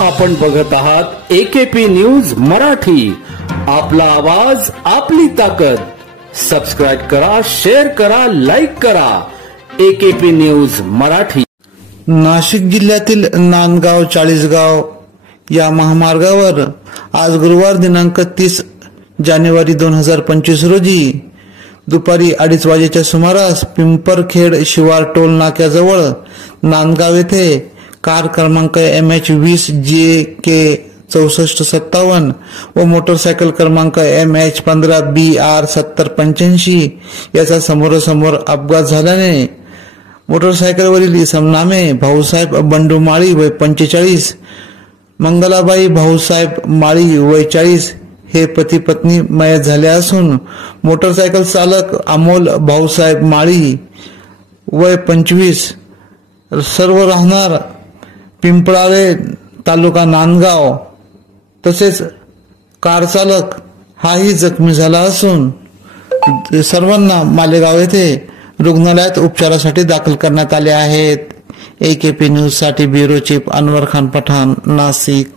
आपण बघत आहात एकेपी न्यूज मराठी. आपला आवाज आपली ताकद. सबस्क्राइब करा, शेअर करा, लाईक करा. AKP news Marathi. नाशिक जिल्ह्यातील नांदगाव चाळीसगाव या महामार्गावर आज गुरुवार दिनांक 30 जानेवारी 2025 रोजी दुपारी 2:30 वाजेच्या सुमारास पिंपरखेड शिवार टोल नाक्याजवळ नांदगाव येथे कार क्रमांक MH20JK 6457 व मोटरसायकल क्रमांक MH15BR 7085 याचा समोरासमोर अपघात झाल्याने मोटरसायकलवरील इसम नामे भाऊसाहेब बंडू माळी वय 45, मंगलाबाई भाऊसाहेब माळी वय 40 हे पती पत्नी मयत झाले असून मोटरसायकल चालक अमोल भाऊसाहेब माळी वय 25 सर्व राहणार पिंपळाळे तालुका नांदगाव तसेच कार चालक हाही जखमी झाला असून सर्वांना मालेगाव येथे रुग्णालयात उपचारासाठी दाखल करण्यात आले आहेत. एकेपी न्यूज साठी ब्युरो चीफ अनवर खान पठाण, नाशिक.